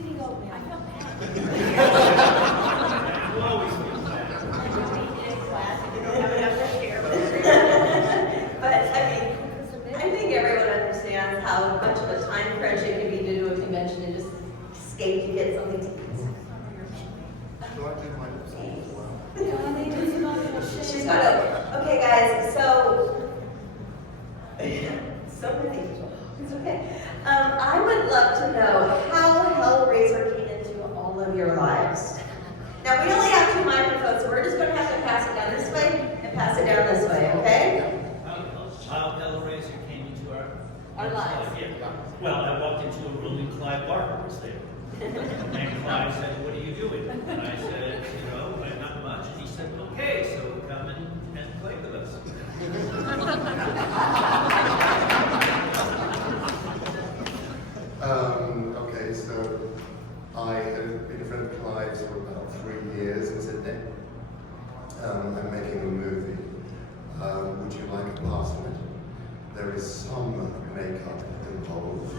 Did he go? I felt bad. We'll always feel bad. But I think everyone understands how much of a time crunch it can be to do a convention and just escape to get something to eat. Do I do my lips as well? She's got it. Okay, guys, so many people. It's okay. I would love to know how Hellraiser came into all of your lives. Now, we only have 2 microphones, so we're just going to have to pass it down this way and pass it down this way, okay? How Hellraiser came into our lives. Yeah. Well, I walked into a room and Clive Barker was there. And Clive said, "What are you doing?" And I said, "Not much." And he said, "Okay, so come and play with us." Okay, so I had been a friend of Clive's for about 3 years and said, "Nick, I'm making a movie. Would you like a part in it? There is some makeup involved."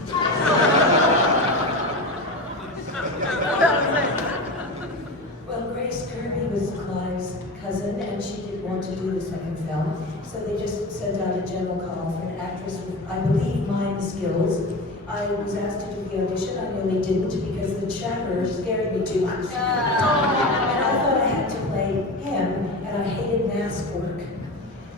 Well, Grace Kirby was Clive's cousin, and she didn't want to do the second film, so they just sent out a general call for an actress with, I believe, mime skills. I was asked to do the audition. I nearly didn't because the chatter scared me too much. And I thought I had to play him, and I hated mask work.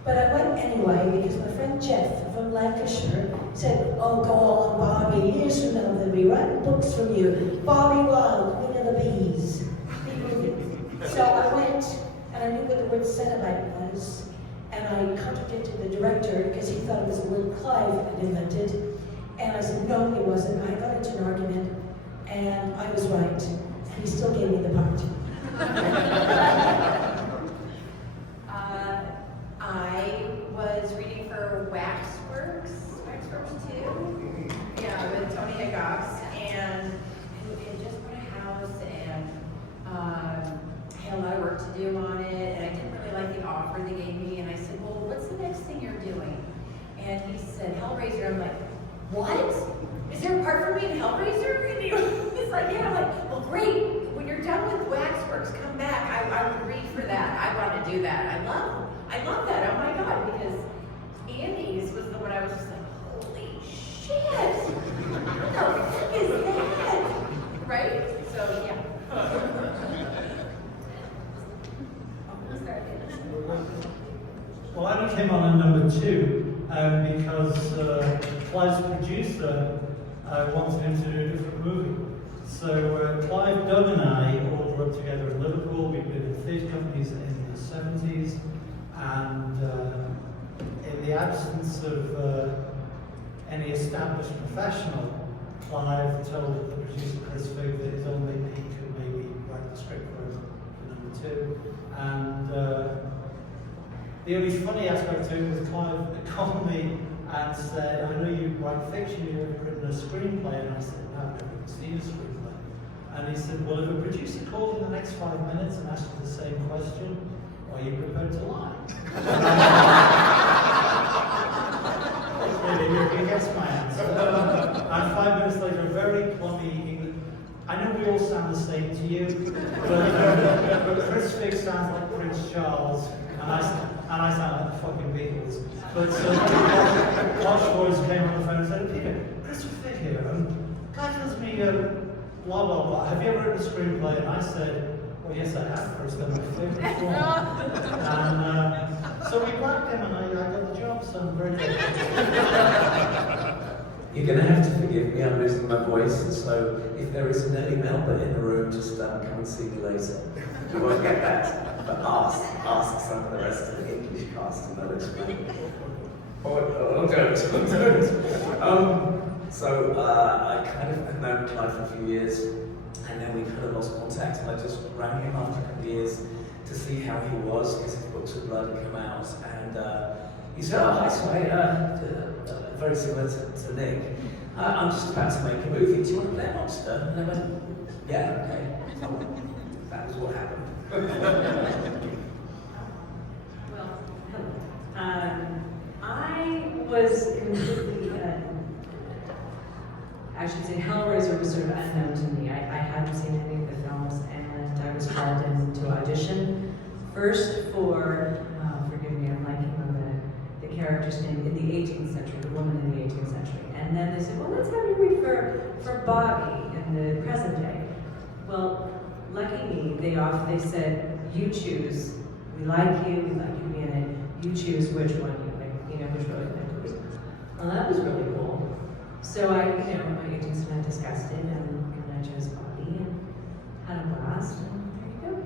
But I went anyway because my friend Jeff from Lancashire said, "Oh, go on, Bobby. Years from now, they'll be writing books from you. Bobby Wilde, Queen of the Bees." So I went, and I knew what the word Cenobite was, and I contradicted the director because he thought it was a word Clive had invented. And I said, "No, it wasn't." I got into an argument, and I was right. And he still gave me the part. I was reading for Waxworks 2, with Tony Hickox, and we had just bought a house, and had a lot of work to do on it, and I didn't really like the offer they gave me, and I said, "Well, what's the next thing you're doing?" And he said, "Hellraiser." I'm like, "What? Is there a part for me in Hellraiser?" And he's like, "Yeah." I'm like, "Well, great. When you're done with Waxworks, come back. I would read for that. I want to do that. I love that. Oh my God, because Andy's was the one I was just like, holy shit. What the fuck is that? Right? So, yeah. Well, I came on at number 2 because Clive's producer wanted him to do a different movie. So Clive, Doug and I all grew up together in Liverpool. We've been in theatre companies in the 70s, and in the absence of any established professional, Clive told the producer Chris Figg that his own mate he could maybe write the script for him for number 2. And the only funny aspect to it was Clive called me and said, "I know you write fiction, you've ever written a screenplay?" And I said, "No, I've never seen a screenplay." And he said, "Well, if a producer calls in the next 5 minutes and asks you the same question, are you prepared to lie?" Clearly, you guessed my answer. And 5 minutes later, a very plummy English. I know we all sound the same to you, but Chris Figg sounds like Prince Charles, and I sound like the fucking Beatles. But Posh Boys came on the phone and said, "Peter, Chris Figg here, guy tells me, blah, blah, blah. Have you ever written a screenplay?" And I said, "Well, yes, I have. First time my favorite one." And so we blacked him, and I got the job, so I'm very grateful. You're going to have to forgive me, I'm losing my voice, and so if there is an early Melbourne in the room, just come and see me later. You won't get that, but ask some of the rest of the English cast and others. Don't. So I kind of had known Clive for a few years, and then we kind of lost contact, and I just rang him after a couple of years to see how he was, because his books of blood had come out, and he said, "Oh, hi, Sway, very similar to Nick. I'm just about to make a movie. Do you want to play a monster?" And I went, "Yeah, okay." So that was what happened. Well, I was completely, I I should say Hellraiser was sort of unknown to me. I hadn't seen any of the films, and I was called in to audition first for, forgive me, I'm blanking on the character's name, in the 18th century, the woman in the 18th century. And then they said, well, let's have you read for Bobby in the present day. Well, lucky me, they said, you choose. We like you be in it. You choose which one which one you like to be. Well, that was really cool. So my agents and I discussed it, and I chose Bobby and had a blast, and there you go.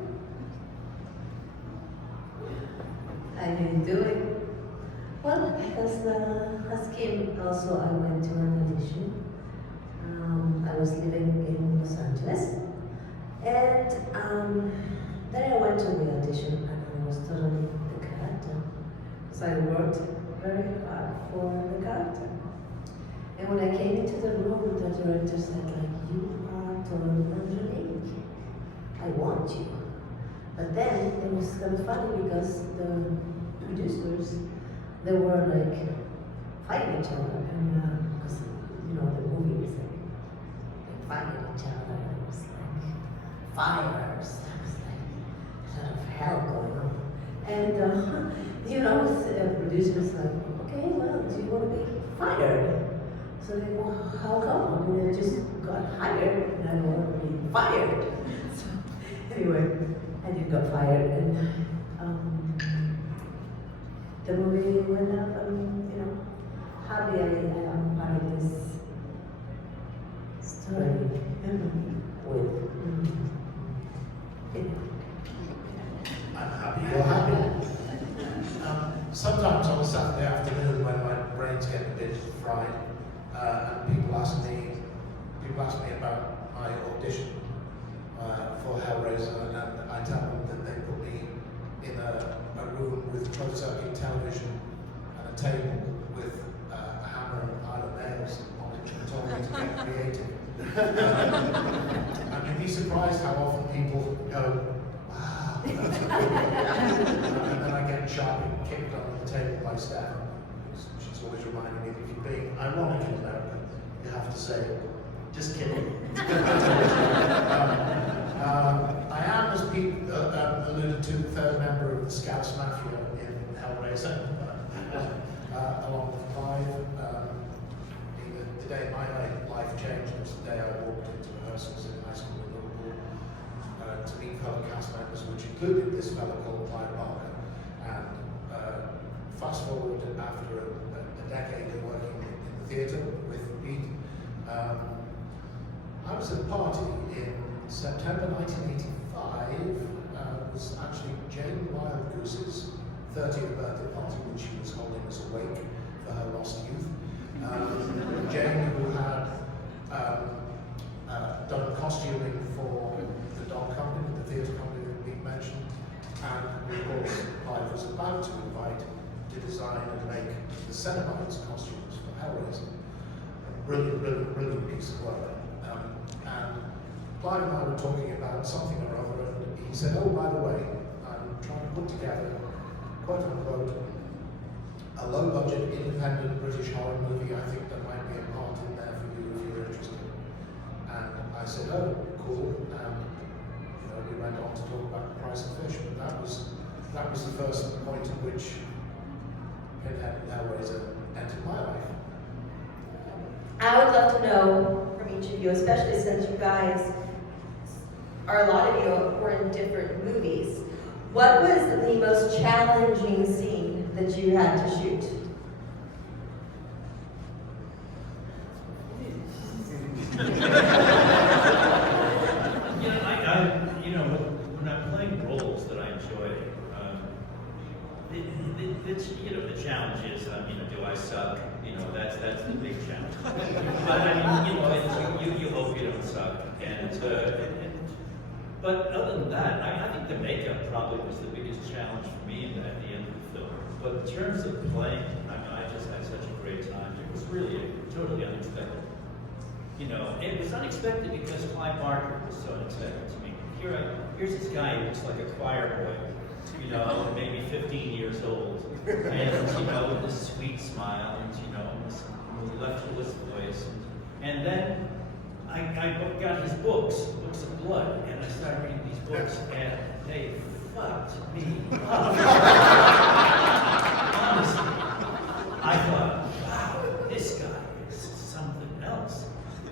I didn't do it. Well, because as Kim also, I went to an audition. I was living in Los Angeles, and then I went to the audition, and I was totally the character. So I worked very hard for the character. And when I came into the room, the director said, like, you are totally unique. I want you. But then it was kind of funny because the producers, they were like fighting each other, and because the movie was like fighting each other. It was like fires. There was like a lot of hell going on. And the producers like, okay, well, do you want to be fired? So they go, well, how come? I mean, I just got hired and I don't want to be fired. So anyway, I did got fired, and the movie went up, and happy I am part of this story with. I'm happy you're happy. Sometimes on a Saturday afternoon when my brain's getting a bit fried, and people ask me about my audition for Hellraiser, and I tell them that they put me in a room with closed circuit television and a table with a hammer and a pile of nails on it, and told me to get creative. And you'd be surprised how often people go, wow, that's good. And then I get sharply kicked under the table by Steph. She's always reminding me that if you're being ironic in America, you have to say, just kidding. I am, as Pete alluded to, the third member of the Scouts Mafia in Hellraiser, along with Clive. The day my life changed was the day I walked into rehearsals in high school in Liverpool to meet fellow cast members, which included this fellow called Clive Barker. And fast forward after a decade of working in the theatre with Pete, I was at a party in September 1985. It was actually Jane Wildgoose's 30th birthday party, which she was holding as a wake for her lost youth. Jane, who had done costuming for the dog company, the theatre company that Pete mentioned, and of course Clive was about to invite to design and make the Cenobites costumes for Hellraiser. Brilliant piece of work. And Clive and I were talking about something or other, and he said, oh, by the way, I'm trying to put together, quote unquote, a low-budget, independent British horror movie. I think there might be a part in there for you if you're interested. And I said, oh, cool. And we went on to talk about The Price of Fish, but that was the first point at which Pinhead and Hellraiser entered my life. I would love to know from each of you, especially since you guys a lot of you were in different movies. What was the most challenging scene that you had to shoot? When I'm playing roles that I enjoy, the challenge is, do I suck? That's the big challenge. But you hope you don't suck. But other than that, I think the makeup probably was the biggest challenge for me at the end of the film. But in terms of playing, I just had such a great time. It was really totally unexpected. It was unexpected because Clive Barker was so unexpected to me. Here's this guy who looks like a choir boy, maybe 15 years old, and with this sweet smile, and this mellifluous voice, And then I got his books of blood, and I started reading these books, and they fucked me up. Honestly, I thought, wow, this guy is something else.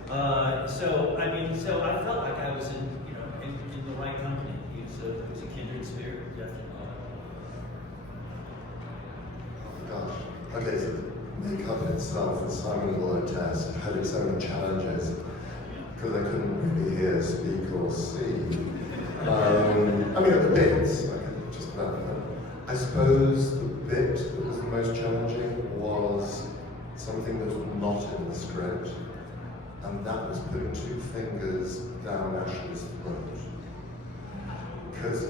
So I felt like I was in the right company. He was a kindred spirit, definitely. Gosh. Okay, so the makeup itself for Simon Lloyd test had its own challenges because I couldn't really hear, speak, or see. I mean, at the bits, I could just about know. I suppose the bit that was the most challenging was something that was not in the script, and that was putting 2 fingers down Ashley's throat. Because,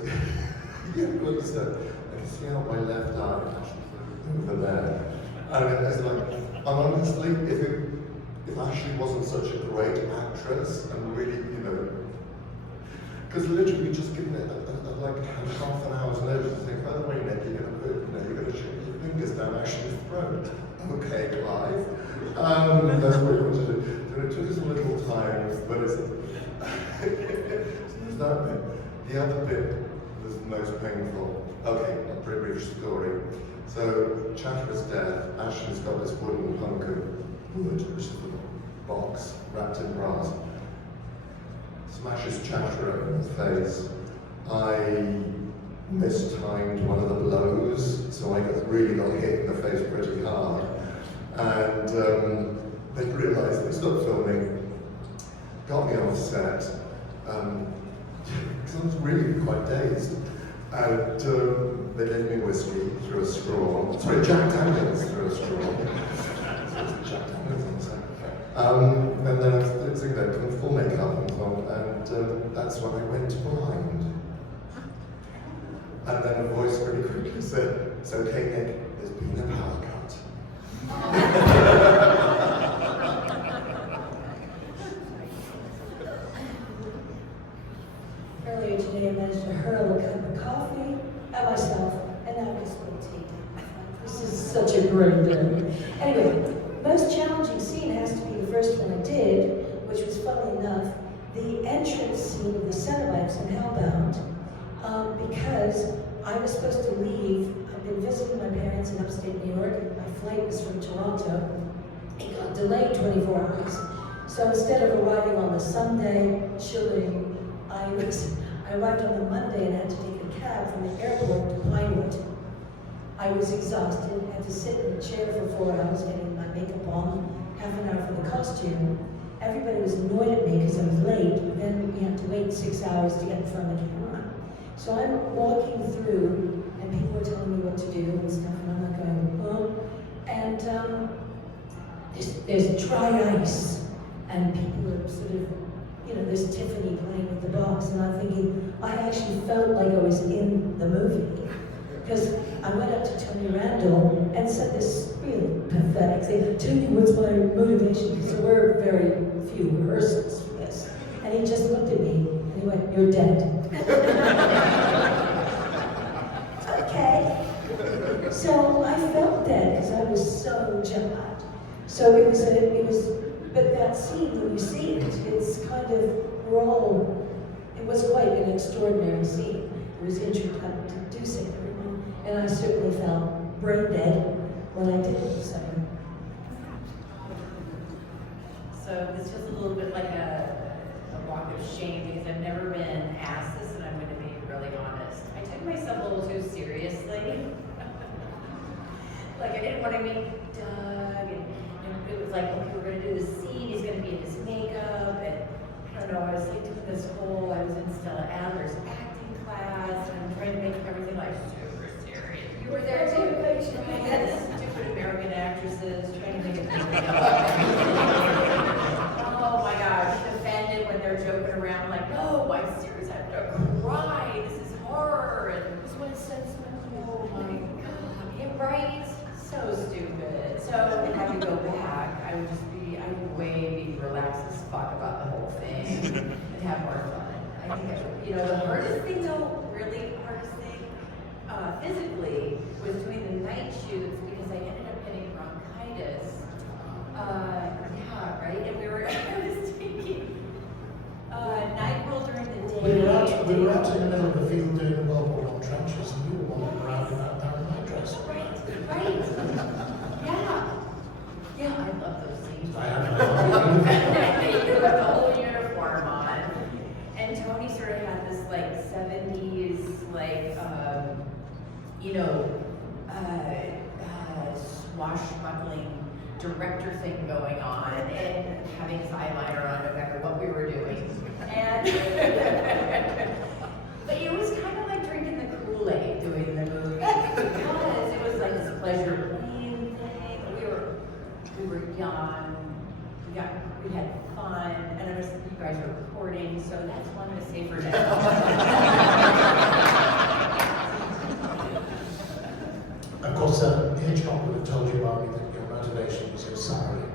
you understand, I can see how my left eye actually over there. And it's like, and honestly, if Ashley wasn't such a great actress and really, because literally just given it like half an hour's notice, I think, by the way, Nick, you're gonna shake your fingers down Ashley's throat. Okay, Clive. That's what we're going to do. So it took us a little time, but it's that bit. The other bit was the most painful. Okay, a pretty brief story. So, Chatter's death, Ashley's got this wooden hunk of wood, which is a box wrapped in brass. Smashes Chatterer in the face. I mistimed one of the blows, so I really got hit in the face pretty hard. And they realised they stopped filming, got me off set, because I was really quite dazed. And they gave me whiskey through a straw. Sorry, Jack Daniels through a straw. Jack Daniels on set. And then I was sitting there in full makeup and so on, and that's when I went blind. And then a voice pretty quickly said, "It's okay, Nick, there's been a power cut." Earlier today, I managed to hurl a cup of coffee at myself, and now I just want to take it. This is such a great day. Anyway, most challenging scene has to be the first one I did, which was, funnily enough, the entrance scene of the Cenobites in Hellbound, because I was supposed to leave. I've been visiting my parents in upstate New York, and my flight was from Toronto. It got delayed 24 hours. So instead of arriving on the Sunday, chilling, I arrived on the Monday and had to take a cab from the airport to Pinewood. I was exhausted, had to sit in a chair for 4 hours getting my makeup on, half an hour for the costume. Everybody was annoyed at me because I was late, but then we had to wait 6 hours to get in front of the camera. So I'm walking through, and people are telling me what to do and stuff, and I'm not going, oh. And there's dry ice, and people are sort of, there's Tiffany playing with the box, and I'm thinking, I actually felt like I was in the movie. Because I went up to Tony Randall and said this really pathetic thing, "Tell me what's my motivation?" Because there were very few rehearsals for this. And he just looked at me and he went, "You're dead." Okay. So I felt dead because I was so jet-lagged. So it was, but that scene, when you see it, it's kind of, it was quite an extraordinary scene. It was introducing everyone, and I certainly felt brain dead when I did it, So this feels a little bit like a walk of shame because I've never been asked this, and I'm going to be really honest. I took myself a little too seriously. Like I didn't want to meet Doug, and it was like, okay, we're going to do this scene. He's going to be in his makeup, and I don't know. I was like doing this whole. I was in Stella Adler's acting class, and I'm trying to make everything like super serious. You were there too. Right? Stupid American actresses trying to make it. Oh my gosh, offended when they're joking around like, no, I'm serious, I have to cry, this is horror, and this one says, oh my god, yeah, right? So stupid. So if I could go back, I would way be relaxed as fuck about the whole thing and have more fun. I think, the hardest thing though, really hardest thing, physically, was doing the night shoots because I ended up getting bronchitis. Yeah, right? And we were we were out in the middle of the field doing World War I trenches, and you were wandering around in that nightdress. Right. Yeah, I love those scenes. I have You put the whole uniform on, and Tony sort of had this like 70s, like, swashbuckling director thing going on, and having his eyeliner on no matter what we were doing. And but it was kind of like drinking the Kool-Aid doing the movie, because it was like this pleasure playing thing. We were young, we had fun, and I was, you guys were recording, so that's what I'm gonna say for now. Of course, Hitchcock would have told you about me that your motivation was your salary.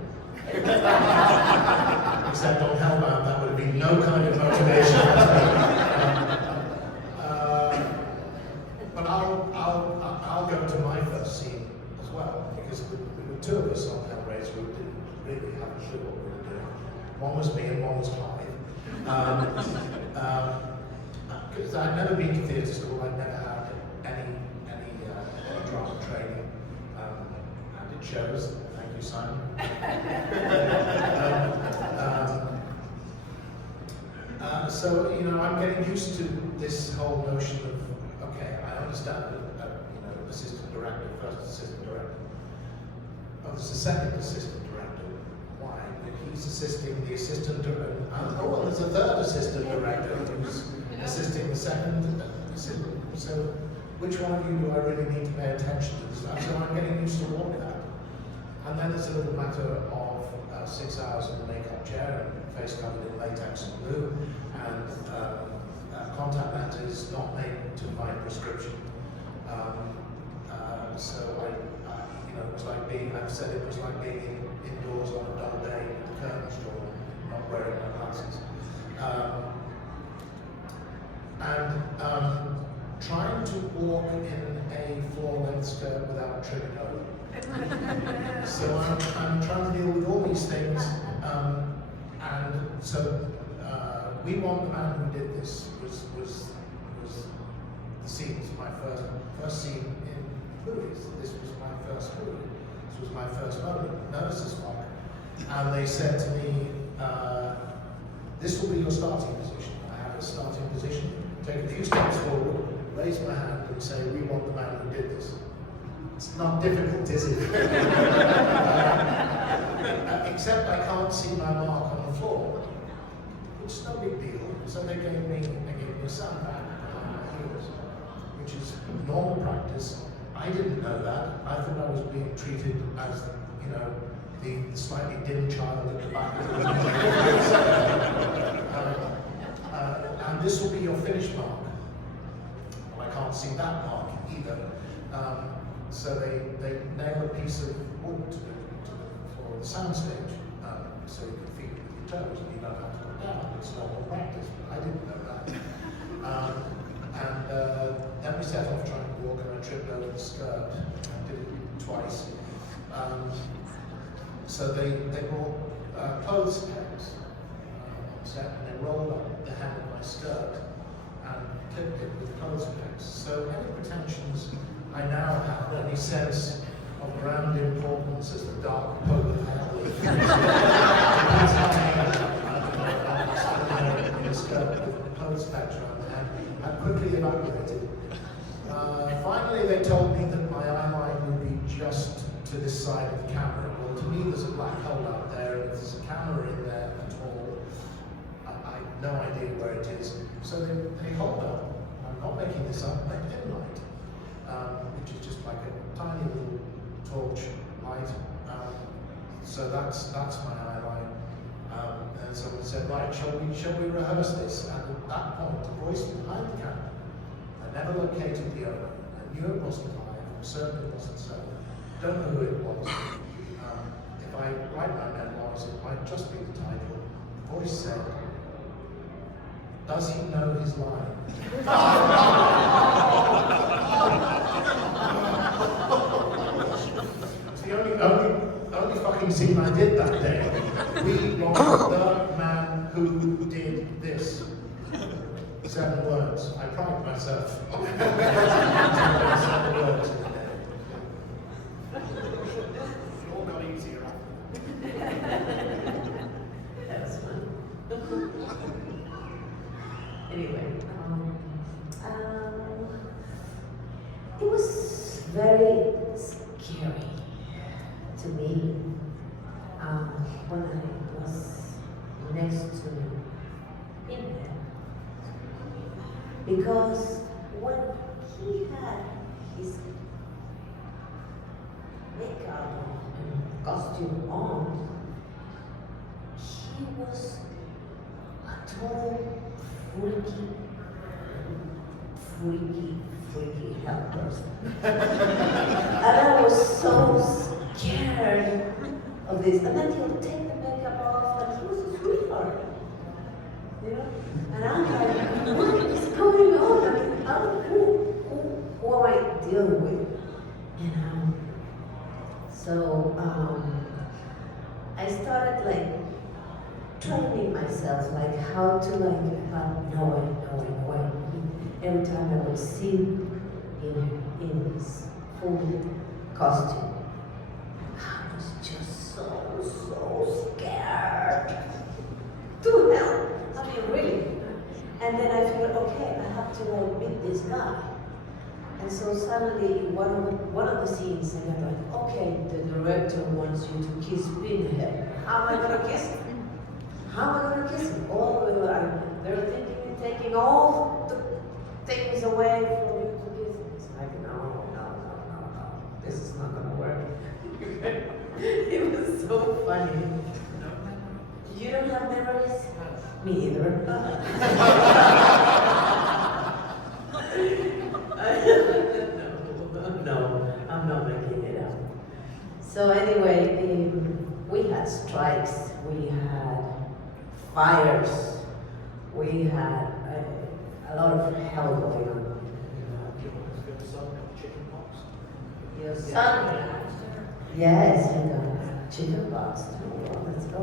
Except on Hellbound, that would have been no kind of motivation. But I'll go to my first scene as well, because there were two of us on Hellraiser who didn't really have a clue what we were doing. One was me and one was Clive. Because I'd never been to theatre school, I'd never had any drama training, and it shows. Thank you, Simon. So, I'm getting used to this whole notion of, okay, I understand that, assistant director, first assistant director. Oh, there's a second assistant director. Why? He's assisting the assistant director. Oh, well, there's a third assistant director who's assisting the second assistant. So, which one of you do I really need to pay attention to? So I'm getting used to all of that. And then it's a little matter of 6 hours in the makeup chair and face covered in latex and glue, and contact lenses not made to my prescription. So it was like I've said it was like being indoors on a dull day with the curtains drawn, not wearing my glasses. Trying to walk in a floor-length skirt without tripping over. So I'm trying to deal with all these things, and so We Want the Man Who Did This was the scene. It was my first scene in movies. This was my first movie. This was my first moment. Nervous as fuck. And they said to me, this will be your starting position. I have a starting position. Take a few steps forward, raise my hand and say, we want the man who did this. It's not difficult, is it? Except I can't see my mark on the floor, which is no big deal. So they gave me a sandbag behind my heels, which is normal practice. I didn't know that. I thought I was being treated as, the slightly dim child at the back of the room. And this will be your finish mark. Well, I can't see that mark either. So they nail a piece of wood to the floor of the soundstage, so you can feel it with your toes and you don't have to go down. It's normal practice, but I didn't know that. Then we set off trying to walk and I tripped over the skirt. I did it twice. So they brought clothes pegs on set, and they rolled up the hem of my skirt and clipped it with clothes pegs. So any pretensions I now have, any sense of grand importance as the dark pope of hell, in a skirt with clothes pegs around the head, had quickly evaporated. Finally, they told me that my eyeline would be just to this side of the camera. Well, to me, there's a black hole out there, and if there's a camera in there at all, I have no idea where it is. So they hold up. I'm not making this up. A pin light, which is just like a tiny little torch light. So that's my eyeline. And someone said, right, shall we rehearse this? And at that point, the voice behind the camera, I never located the owner. I knew it wasn't Clive. I'm certain it wasn't so. Don't know who it was. If I write my memoirs, it might just be the title. The voice said, does he know his line? It's the only fucking scene I did that day. We want the man who did this. 7 words. Anyway, it was very scary to me when I was next to Pinhead, because when he had his makeup and costume on, he was a total freaky hell person. And I was so scared of this. And then he'll take the makeup off, and he was a sweetheart. You know? And I'm like, what is going on? I mean, who am I dealing with? You know? So, I started like training myself, like how to knowing. Every time I would see him in his full costume, I was just so scared to hell. I mean, really. And then I figured, okay, I have to like meet this guy. And so suddenly, one of the scenes, I got like, okay, the director wants you to kiss Pinhead. How am I gonna kiss him? How am I gonna kiss him? They're thinking of taking all the things away from you to kiss him. It's like, no. This is not gonna work. It was so funny. You don't have memories? Me either. No, I'm not making it up. So anyway, we had strikes, we had fires, we had a lot of hell going on. Your son? Yes, he got chicken pox. Oh, let's go.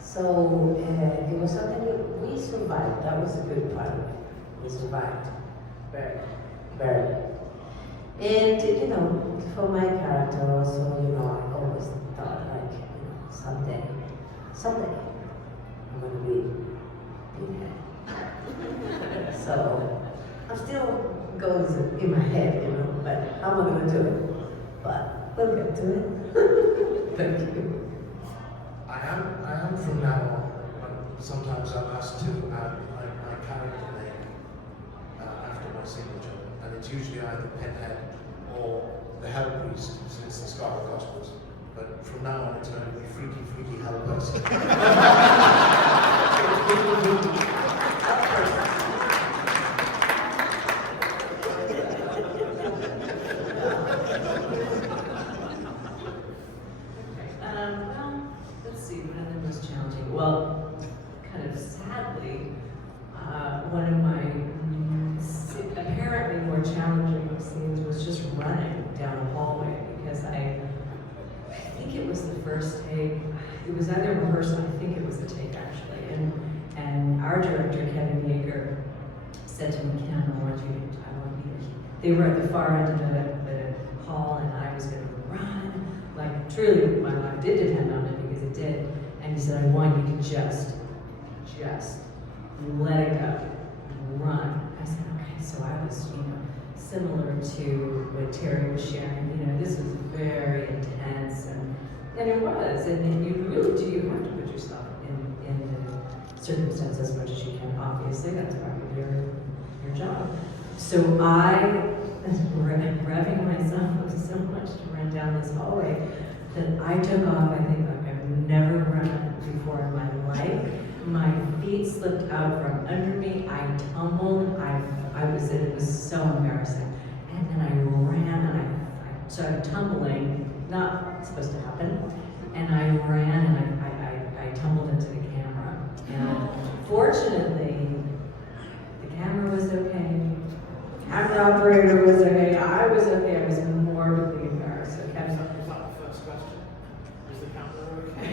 So it was something that we survived. That was a good part of it. We survived. Barely. And for my character also, I always thought like, someday, I'm gonna be Pinhead. So I'm still going in my head, but I'm not gonna do it. But we'll get to it. Thank you. I am from now on, but sometimes I'm asked to add my character name after my signature, and it's usually either Pinhead or the Hell Priest, since it's the Scarlet Gospels. But from now on, it's going to be Freaky Hell Person. Let's see, what other was challenging? Well, kind of sadly, one of my apparently more challenging scenes was just running down a hallway, because I think it was the first take. It was either rehearsal, I think it was the take actually, and our director, Kevin Yeager, said to me, Ken, I want you to, they were at the far end of the hall, and I was going to run, like truly my life did depend on it, because it did, and he said, I want you to just let it go, run. I said, okay, so I was, similar to what Terry was sharing, this was very intense, and it was, and you really do, you have to put yourself in the circumstance as much as you can, obviously, that's part of your job. So I was revving myself up so much to run down this hallway that I took off, I think, like I've never run before in my life. My feet slipped out from under me, I tumbled, it was so embarrassing. And then I ran and I started tumbling, not supposed to happen. And I ran and I tumbled into the camera. And fortunately, the camera was okay, camera operator was okay, I was okay, I was morbidly embarrassed. So Kevin, Was that the first question? Was the camera okay?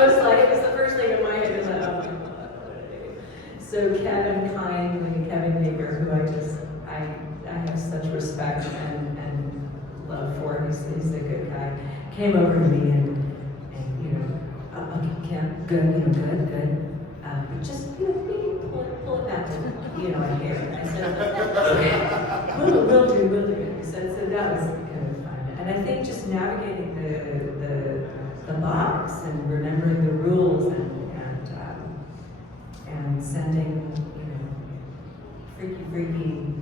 most likely, it was the first thing in my head, is like, oh my God. So Kevin Yeager, who I have such respect and love for, he's a good guy, came over to me and okay, good. just, maybe pull it back to, a hair. I said, okay, we'll do. So that was kind of fun. And I think just navigating the box and remembering the rules and sending, freaky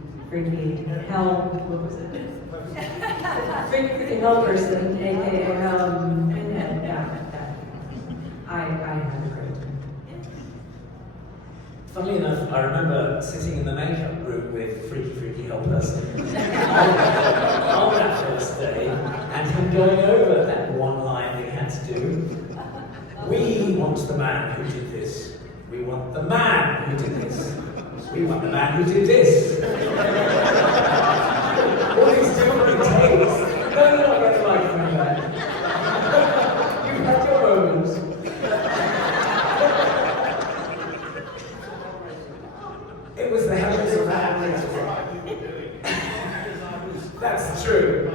hell, what was it? freaky hell person, aka Pinhead, I had a great time. Funnily enough, I remember sitting in the makeup room with Freaky Hell Person on that first day, and him going over that one line we had to do. We want the man who did this. We want the man who did this. We want the man who did this. All these different takes. No, you're not going to like me back. You've had your moments. It was the Hellraiser van. That's true.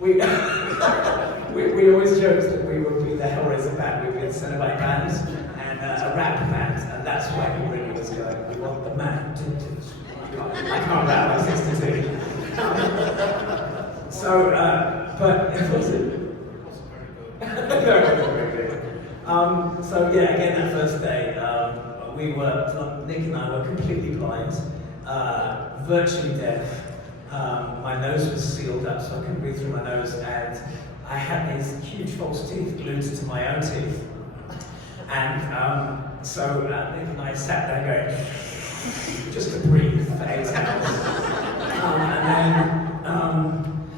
We always joked that we would be the Hellraiser band. We'd be the Cenobite band and a rap band, and that's why we really was going. We want the man to. I can't rap. I'm 62. So, but it wasn't very good. So yeah, again that first day, Nick and I were completely blind, virtually deaf. My nose was sealed up, so I couldn't breathe through my nose, and I had these huge false teeth glued to my own teeth. And so Nick and I sat there going, just to breathe for 8 hours.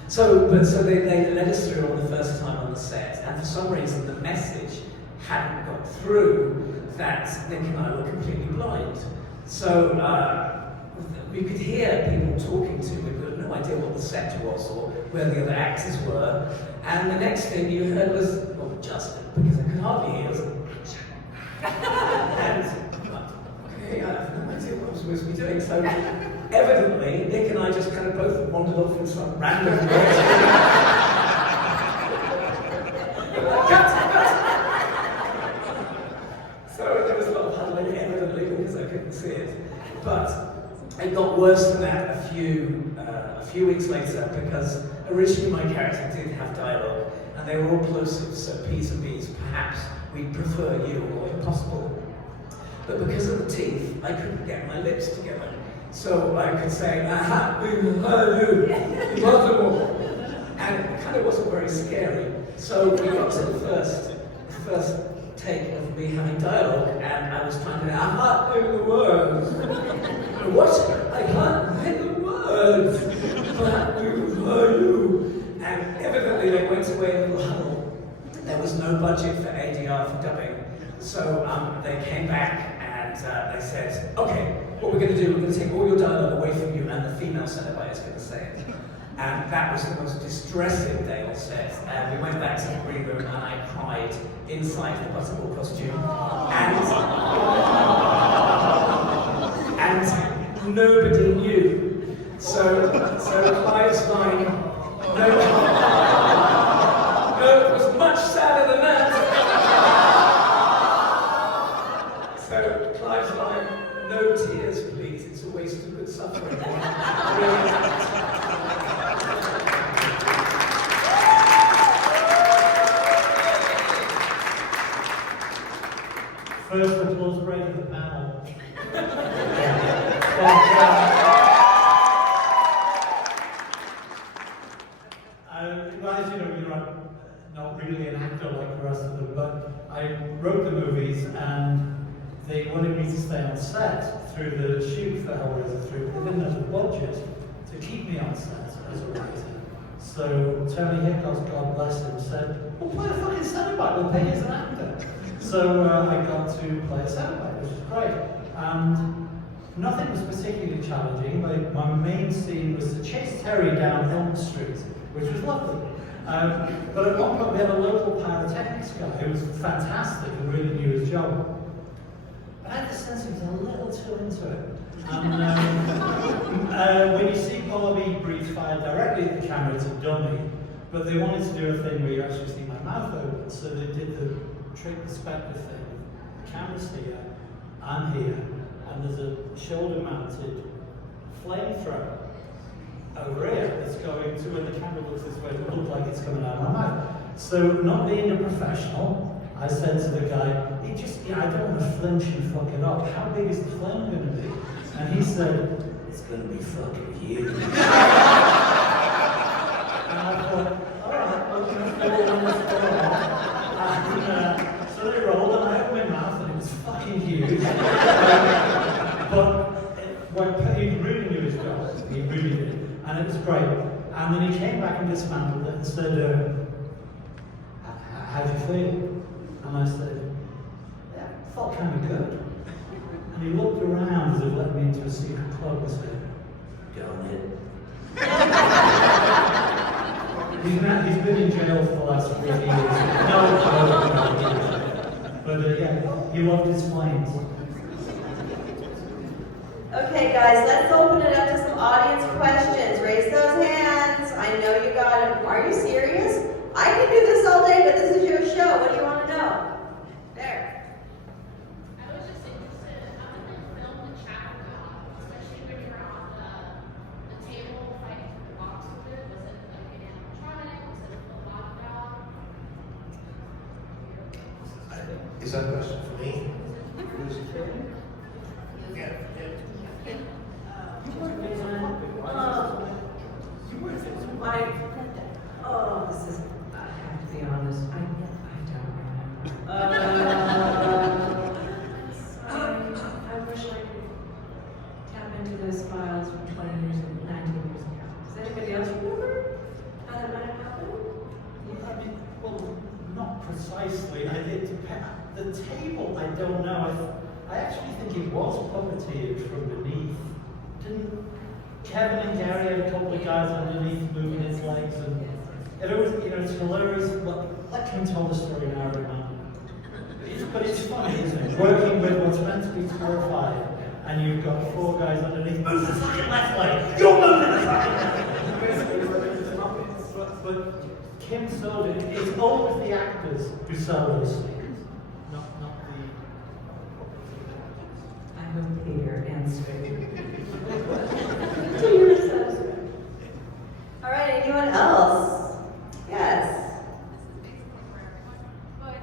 So they led us through on the first time on the set, and for some reason the message hadn't got through that Nick and I were completely blind. So we could hear people talking to me, but no idea what the set was or where the other actors were. And the next thing you heard was, well, Justin, because I could hardly hear. And okay, I have no idea what I'm supposed to be doing. So evidently, Nick and I just kind of both wandered off in some random direction. So there was a lot of huddling, evidently, because I couldn't see it. But it got worse than that a few weeks later, because originally my character did have dialogue, and they were all plosives, so P's and B's, perhaps we'd prefer you, or impossible. But because of the teeth, I couldn't get my lips together. So I could say, aha, impossible. And it kind of wasn't very scary. So we got to the first take of me having dialogue, and I was trying to, aha, the words. What? I can't say the words. But you. And evidently they went away in a little huddle. There was no budget for ADR for dubbing. So they came back and they said, okay, what we're going to do, we're going to take all your dialogue away from you, and the female Cenobite is going to say it. And that was the most distressing day on set. And we went back to the green room and I cried inside the butterball costume. And nobody knew. So Clive's line, no, it was much sadder than that. So Clive's line, no tears please, it's a waste of good suffering. First applause break of the panel. Guys, you're not really an actor like the rest of them, but I wrote the movies and they wanted me to stay on set through the shoot for Hellraiser 3, but they didn't have the budget to keep me on set as a writer. So Tony Hickos, God bless him, said, well, play a fucking Cenobite, we'll pay you as an actor. So I got to play a Cenobite, which was great. And nothing was particularly challenging. My main scene was to chase Terry down Elm Street, which was lovely. But at one point we had a local pyrotechnics guy who was fantastic and really knew his job. But I had the sense he was a little too into it. And when you see Bobby breathe fire directly at the camera, it's a dummy. But they wanted to do a thing where you actually see my mouth open, so they did the trick perspective thing. camera's here, I'm here, and there's a shoulder-mounted flamethrower over here that's going to, when the camera looks this way, it looks like it's coming out of my mouth. So, not being a professional, I said to the guy, I don't want to flinch and fuck it up. How big is the flame going to be? And he said, it's going to be fucking huge. And I thought, alright, well, so they rolled and I opened my mouth and it was fucking huge. But when he really knew his job, he really did. And it was great. And then he came back and dismantled it and said, how do you feel? And I said, yeah, it felt kind of good. And he looked around as if let me into a secret club and said, go on in. He's been in jail for the last 3 years. No. But yeah, he loved his flames. Okay, guys, let's open it up to some audience questions. Raise those hands. I know you got them. Are you serious? I can do this all day, but this is your show. What do you want to know? There. I was just interested, how did they film the chapter, especially when you were on the table fighting through the box with it? Was it like an animatronic? Was it a full lockdown? Is that a question for me? This is, I have to be honest, I don't remember. I wish I could tap into those files from 20 years and 19 years ago. Does anybody else remember how that might have happened? I mean, well, not precisely. I did the table. I don't know. I actually think it was puppeteered from beneath. Didn't Kevin and Gary had a couple of guys underneath moving his legs, and it was, it's hilarious. Let Kim tell the story now, I remember. But it's funny, isn't it? Working with what's meant to be terrifying, and you've got 4 guys underneath. Move the fucking left leg. You're moving the fucking left leg. But Kim sold it. It's always the actors who sell those things, not the. I'm a Peter and straight. All right, anyone else? Yes. But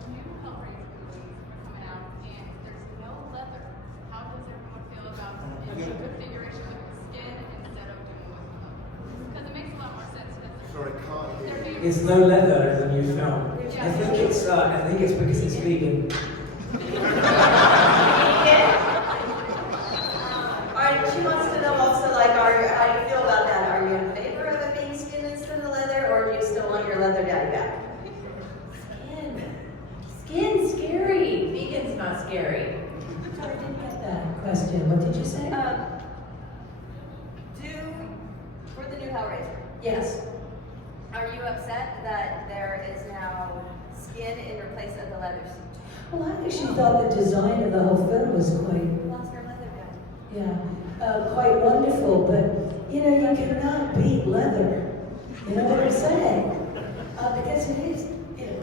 the new Hellraiser movies are coming out and there's no leather. How does everyone feel about the configuration with the skin instead of doing with leather? Because it makes a lot more sense because Sorry, can't hear. It's no leather in the new film. I think it's because it's vegan. Alright, she wants to know also, like, how do you feel about that? Are you in favor of it being skin instead of leather, or do you still want your leather daddy back? Skin's scary. Vegan's not scary. Sorry, I didn't get that question. What did you say? For the new Hellraiser, Yes. are you upset that there is now skin in place of the leather suit? Well, I actually thought the design of the whole film was quite, Lost our leather guy. quite wonderful, but you cannot beat leather. You know what I'm saying? Because it is,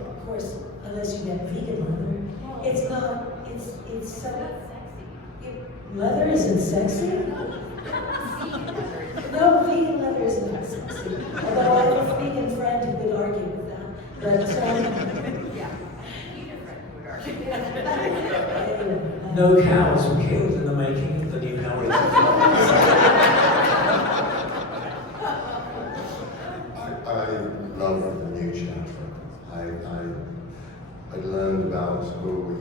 of course, unless you get vegan leather, it's not, it's so. Leather isn't sexy? No, vegan leather is not sexy. Although I have a vegan friend who would argue with that. But, No cows were killed in the making of the new Hellraiser film. I love the new chapter. I learned about a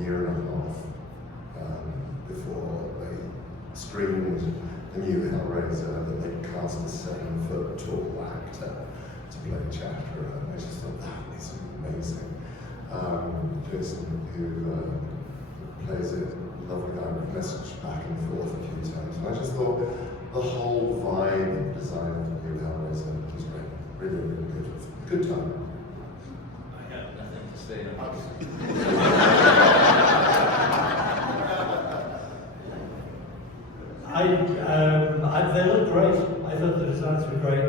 year and a half before they screened the new Hellraiser that they cast a 7-foot tall actor to play Chapter. And I just thought that is amazing. Jason, who plays it, lovely guy, we've messaged back and forth a few times. And I just thought the whole vibe and design of the new Hellraiser was great. Really, really good. Good time. I have nothing to say about it. They look great. I thought the designs were great.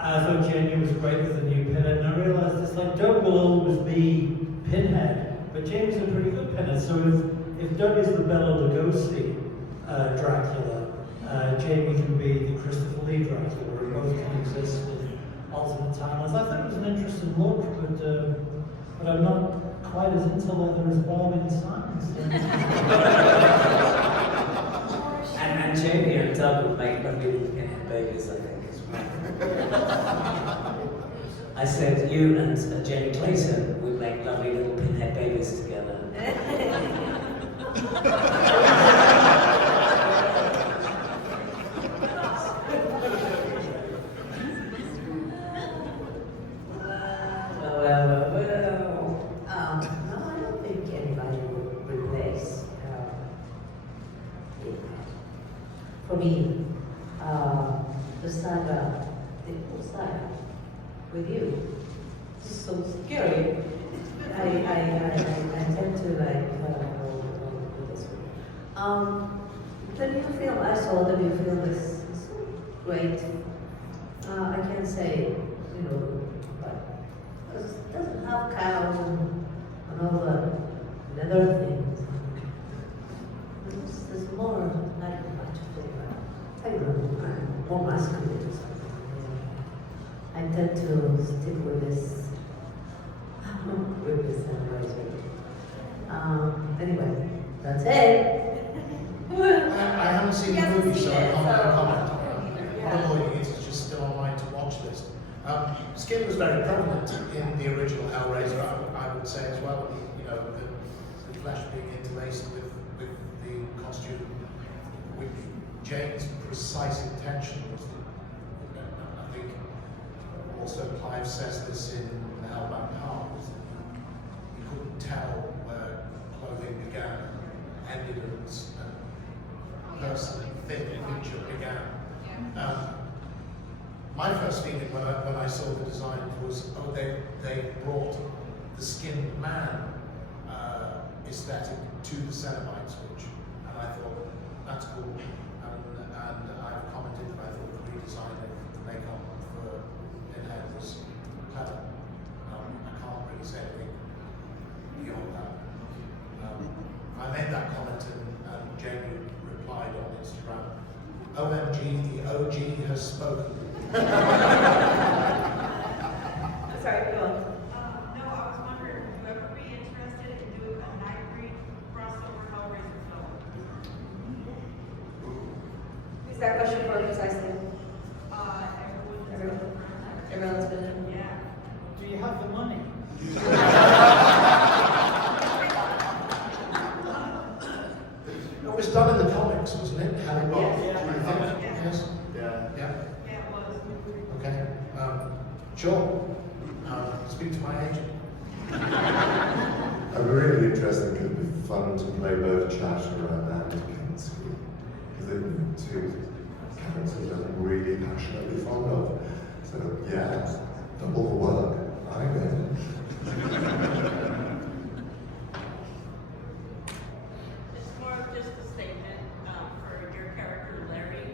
I thought Jenny was great with the new Pinhead, and I realized it's like Doug will always be Pinhead, but But Jamie's a pretty good penner, so if Doug is the Bela Lugosi Dracula, Jamie can be the Christopher Lee Dracula, or both can exist in alternate timelines. I thought it was an interesting look, but I'm not quite as into leather as Bob in science. And Jamie and Doug would make lovely little pinhead babies, I think, as well. I said you and Jamie Clayton would make lovely little pinhead babies together. No, I don't think anybody would replace for me, the saga, the whole saga, with you. It's so scary. I tend to like go this way. The new film, I saw the new film is great. I can't say, but it doesn't have cows and all the leather things. There's more, not much flavor. I don't know, I'm more masculine or something. I tend to stick with this Hellraiser. Anyway, that's it. I haven't seen the movie, so I can't comment on it. Although it is just still on my to watch list. Skin was very prevalent in the original Hellraiser, I would say as well. The flesh being interlaced with the costume, with Jane's precise intention was, I think, also Clive says this in The Hellbound Heart, was that you couldn't tell where clothing began, ended, and person, thing, creature began. My first feeling when I saw the design was, they brought the skinned man aesthetic to the Cenobites, and I thought, that's cool. And I've commented that I thought the redesign of the makeup for Pinhead was clever. I can't really say anything beyond that. I made that comment and Jamie replied on Instagram, OMG, the OG has spoken. Sorry, go on. No, I was wondering, would you ever be interested in doing a Nightbreed crossover Hellraiser film? Who's that question for precisely? Everyone. Everyone's been in. Yeah. Do you have the money? It was done in the comics, wasn't it? Harry Potter? Yes. Yes. Yeah. Yeah. Yeah, it was. Okay. Sure. Speak to my agent. I'm really interested. It would be fun to play both Chatterer and Kinski, because they're two characters I'm really passionately fond of. So yeah, double the work. I'm in. It's more of just a statement for your character, Larry.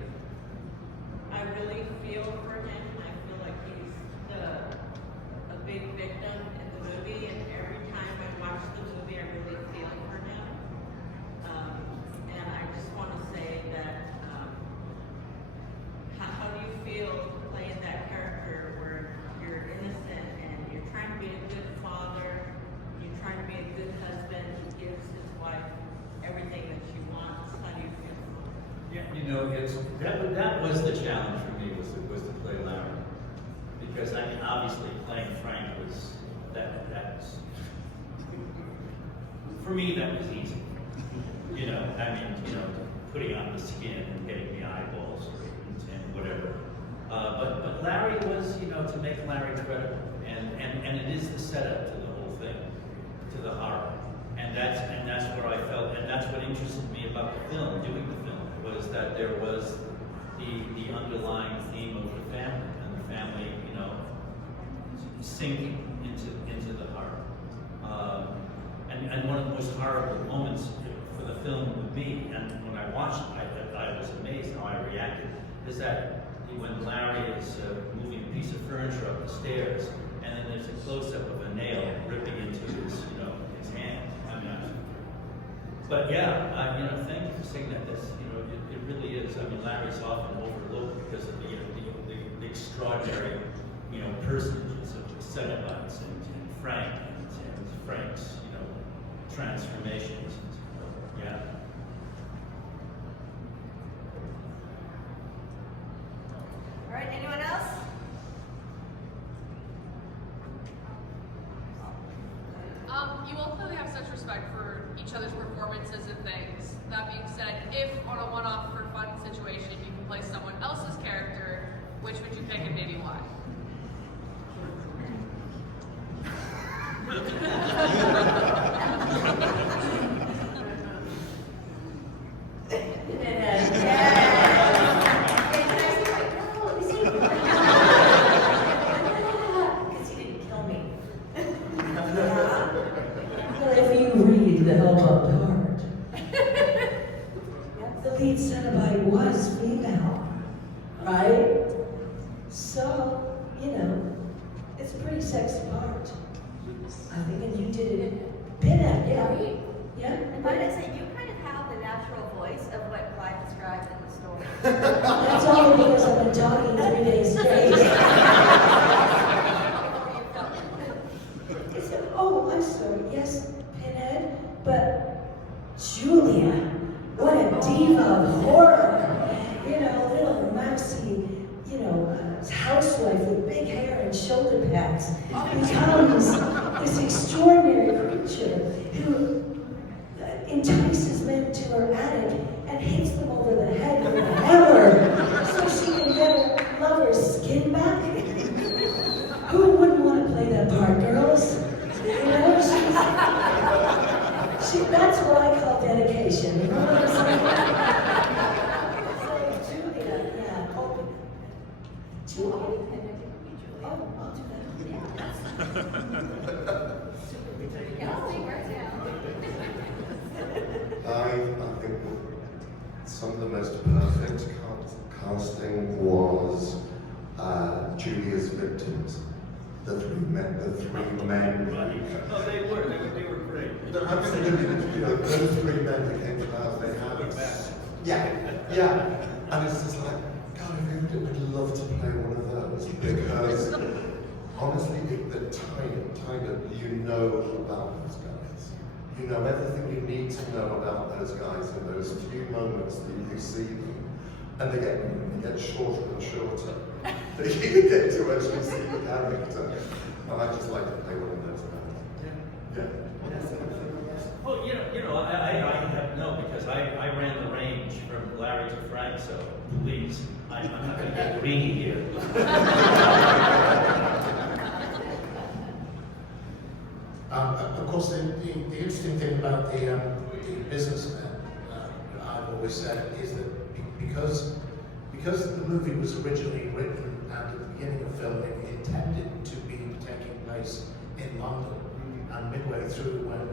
I really feel for him. I feel like he's a big victim in the movie, and every time I watch the movie, I really feel for him. And I just want to say that, how do you feel playing that character where you're innocent and you're trying to be a good father, you're trying to be a good husband, he gives his wife everything that she wants? How do you feel? Yeah, that was the challenge for me, was to play Larry, because I mean, obviously playing Frank was that's for me that was easy. Putting on the skin and getting the eyeballs and whatever. But Larry was, to make Larry credible, and it is the setup to the whole thing, to the horror, and that's where I felt, and that's what interested me about the film, doing the film, was that there was the underlying theme of the family, and the family, sinking into the horror. And one of the most horrible moments for the film with me, and when I watched it, I was amazed how I reacted, is that when Larry is moving a piece of furniture up the stairs, and then there's a close-up of a nail ripping into his hand, But yeah, thank you for saying that. That's, it really is. I mean, Larry's often overlooked because of the extraordinary, personages of Cenobites and Frank and Frank's, transformations. Yeah. All right, anyone else? You all clearly have such respect for each other's performances and things. That being said, if on a one-off for fun situation you can play someone else's character, which would you pick and maybe why? Well, if you read the Hellbound Heart, the lead Cenobite was female, right? So, it's a pretty sexy part. I think, and you did it. Pinhead, yeah. Yeah. And I say you kind of have the natural voice of what Clive described in the story. That's only because I've been talking 3 days straight. Oh, I'm sorry. Yes, Pinhead, but Julia, what a diva of horror. Little mousy, housewife with big hair and shoulder pads becomes this extraordinary creature who entices men to her attic and hits them over the head with a hammer so she can get her lover's skin back. Who wouldn't want to play that part, girls? That's what I call dedication. You know what I'm saying? So, Julia, yeah, open. Julia? Oh, I'll do I think some of the most perfect casting was Julia's victims. The three men. Right. Oh, they were great. No, absolutely. Those three men that came to the house, they had yeah. And it's just like, God, I would love to play one of those because honestly, the tiny, you know about those guys. You know everything you need to know about those guys in those few moments that you see them. And they get shorter and shorter. You get to actually see the character. And I just like to play one of those guys. Yeah. Well, I have no, because I ran the range from Larry to Frank, so please, I'm not going to get greedy here. Of course, the interesting thing about the businessmen, I've always said, is that because the movie was originally written and at the beginning of filming intended to be taking place in London, and midway through when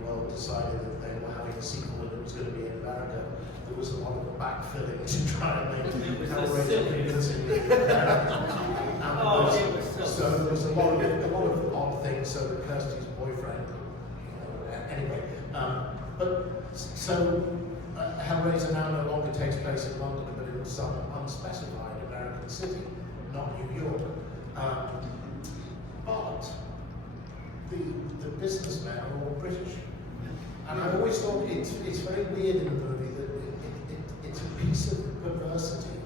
we all decided that they were having a sequel and it was going to be in America, there was a lot of backfilling to try and make Hellraiser convincingly so there was a lot of odd things. So that Kirsty's boyfriend, anyway. Hellraiser now no longer takes place in London, but in some unspecified American city, not New York. But the businessmen are all British. And I always thought it's very weird in the movie that it's a piece of perversity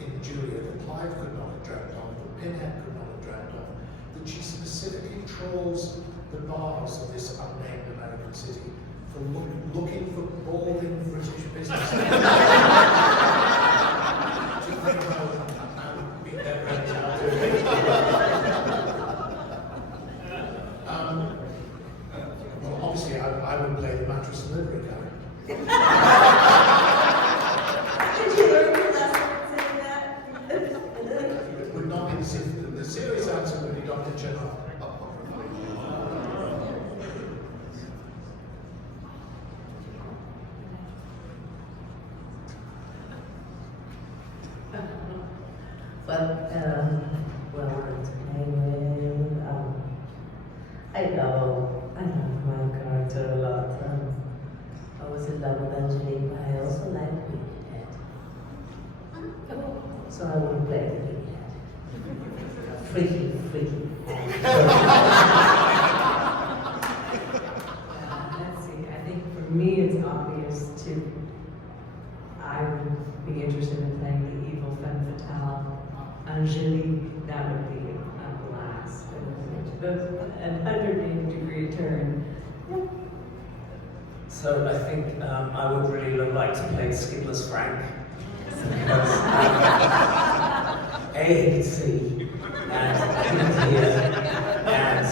in Julia that Clive could not have dreamt of, that Pinhead could not have dreamt of, that she specifically trolls the bars of this unnamed American city for looking for balding British businessmen to bring home and beat their brains out. Well, obviously, I would play the mattress delivery guy. Did you learn your lesson in saying that? It would not be the serious answer would be Dr. Chenard. Well, I know I love my character a lot. I was in love with Angelique, but I also like Big Head. So I will play the Big Head. Freaky, freaky. Let's see, I think for me it's obvious too. I would be interested in playing the evil femme fatale. Angelique, that would be a blast. An 180-degree turn. Yep. So I think I would really like to play Skidless Frank. Because A, he can see, and he can hear, and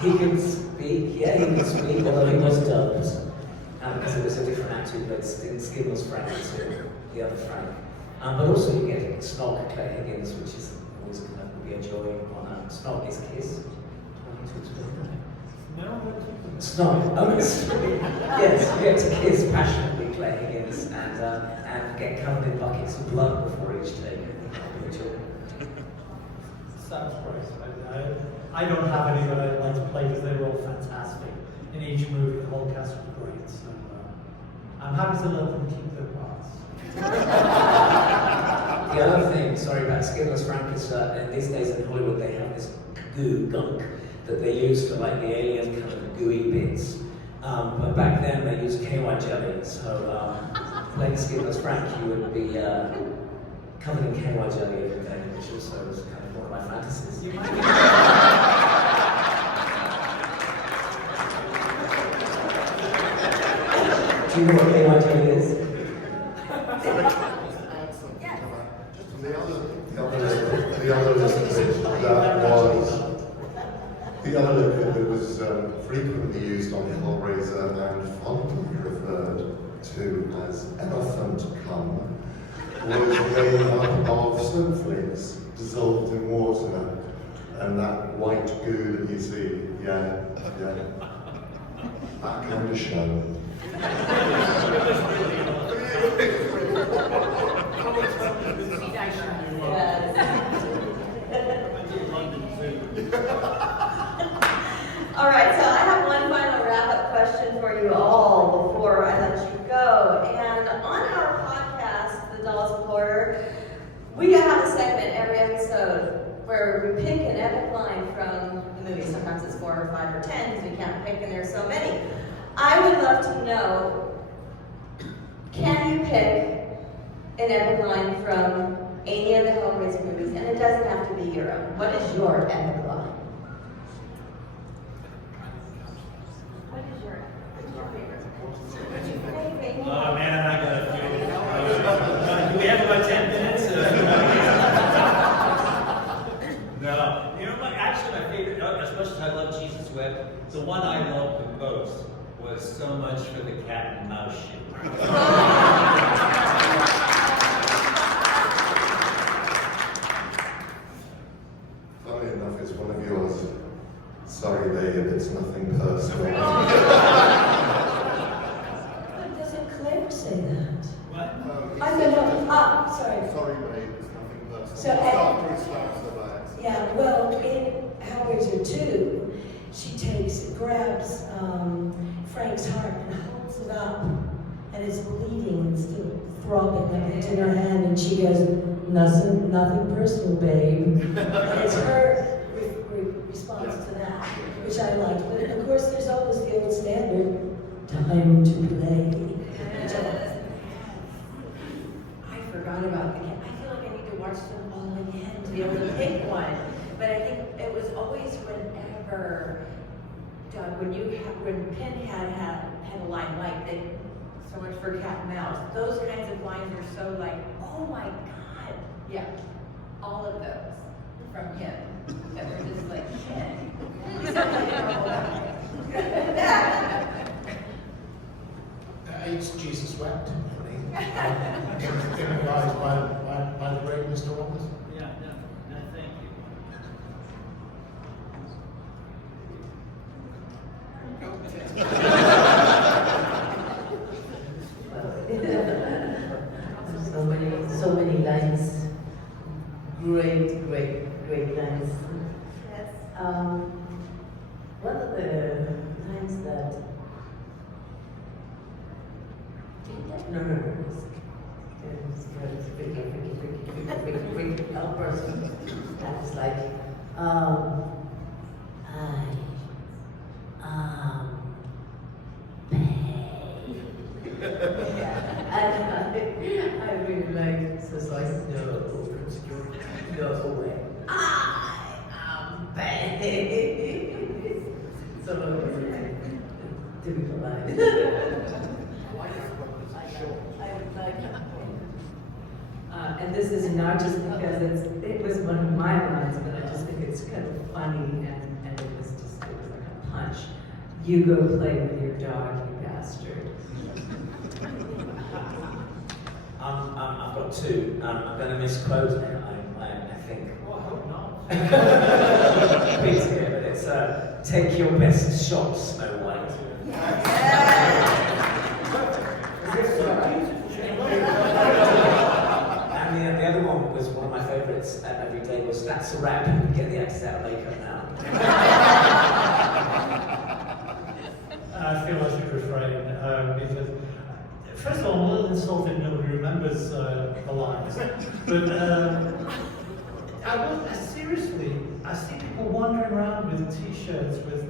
he can speak. Yeah, he can speak, although he was dubbed. Because it was a different actor who played Skidless Frank to the other Frank. But also you get Snog, Claire Higgins, which is always going to be a joy on Snog is Kiss. Do I need to explain that? Snog. Oh, yes, you get to kiss passionately Claire Higgins and get covered in buckets of blood before each take. I think that'll be a joy. Sounds great. I don't have any that I'd like to play because they were all fantastic. In each movie, the whole cast was great. So I'm happy to let them keep their parts. The other thing, sorry about Skidless Frank, is in these days in Hollywood they have this gunk that they use for like the alien kind of gooey bits. But back then they used KY jelly, so playing Skidless Frank you would be covered in KY jelly every day, which also was kind of one of my fantasies. You might Do you know what KY jelly is? The other liquid that was frequently used on Hellraiser and fondly referred to as elephant cum was made up of snowflakes dissolved in water, and that white goo that you see, yeah, that kind of show. All right, so I have one final wrap-up question for you all before I let you go. And on our podcast, The Dolls of Horror, we have a segment every episode where we pick an epic line from the movie. Sometimes it's 4 or 5 or 10 because we can't pick and there's so many. I would love to know, can you pick an epic line from any of the Hellraiser movies? And it doesn't have to be your own. What is your epic line? What is your favorite? Oh man, I got a few. Do we have about 10 minutes? No. You know what? Actually, my favorite, as much as I love Jesus Wept, the one I loved the most was So Much for the Cat and Mouse Shit. Funny enough, it's one of yours. Sorry, babe, it's nothing personal. But doesn't Claire say that? What? I don't know. Sorry. Sorry, babe, it's nothing personal. So, After he slaps her back. Yeah, well, in Hellraiser 2, she grabs Frank's heart and holds it up, and it's bleeding and still throbbing like it's in her hand, and she goes, nothing personal, babe. And it's her response to that, which I liked. But of course, there's always the old standard, time to play. I forgot about the cat. I feel like I need to watch them all again to be able to pick one. But I think it was always whenever, Doug, when Penn had a line like that, So Much for Cat and Mouse. Those kinds of lines are so like, oh my God. Yeah, all of those from him that were just like, shit. It's Jesus Wept, honey. Improvised by the great Mr. Roberts. Yeah, no, thank you. So many lines. Great lines. Yes. One of the No. It's freaky person. And it's like, I and I really like, so it's like, no way. I am pain. So typical line. And this is not just because it was one of my lines, but I just think it's kind of funny and it was like a punch. You go play with your dog, you bastard. I've got two. I'm going to misquote it, I think. Well, I hope not. Please hear it. It's take your best shot, Snow White. And the other one was one of my favourites every day was that's a wrap. Get the X out of makeup now. I feel I should refrain because, first of all, I'm a little insulted nobody remembers the lines. But seriously, I see people wandering around with T-shirts with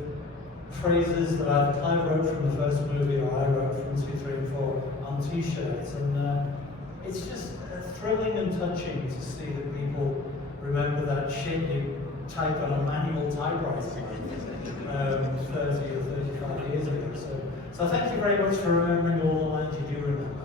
phrases that either Clive wrote from the first movie or I wrote from 2, 3, and 4 on T-shirts, and it's just thrilling and touching to see that people remember that shit you typed on a manual typewriter 30 or 35 years ago. So thank you very much for remembering all the lines you do remember.